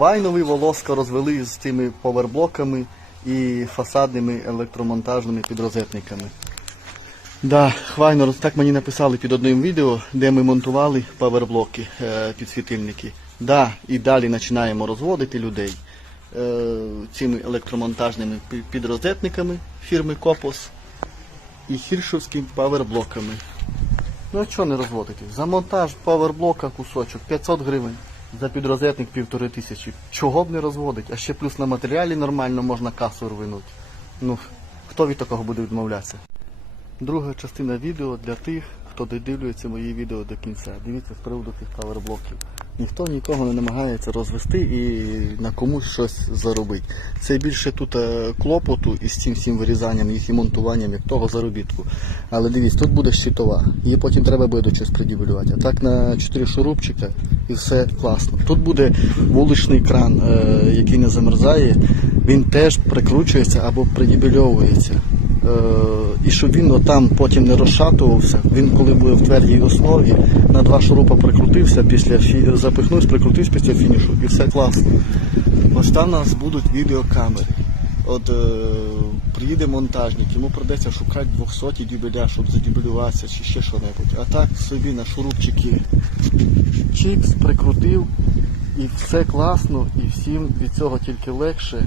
хвайновий волоска розвели з цими поверблоками і фасадними електромонтажними підрозетниками. Да, хвайно, так мені написали під одним відео, де ми монтували паверблоки, е, підсвітильники. Да, і далі починаємо розводити людей е, цими електромонтажними підрозетниками фірми Копос і хіршовськими паверблоками. Ну а чого не розводити? За монтаж паверблока кусочок 500 гривень, за підрозетник півтори тисячі. Чого б не розводить? А ще плюс на матеріалі нормально можна касу рвинути. Ну, хто від такого буде відмовлятися? Друга частина відео для тих, хто додивлюється мої відео до кінця. Дивіться з приводу цих паверблоків. Ніхто нікого не намагається розвести і на комусь щось заробити. Це більше тут е, клопоту із цим всім вирізанням їх і монтуванням, як того заробітку. Але дивіться, тут буде щитова. Її потім треба буде до чогось приділювати. А так на 4 шурупчика і все класно. Тут буде вуличний кран, е, який не замерзає. Він теж прикручується або придібельовується. Е, і щоб він отам потім не розшатувався, він коли буде в твердій основі, на два шурупа прикрутився після запихнувся, прикрутився після фінішу, і все класно. Ось там у нас будуть відеокамери. От е, приїде монтажник, йому придеться шукати 200 дюбеля, щоб задюбелюватися чи ще що-небудь. А так собі на шурупчики чікс, прикрутив, і все класно, і всім від цього тільки легше.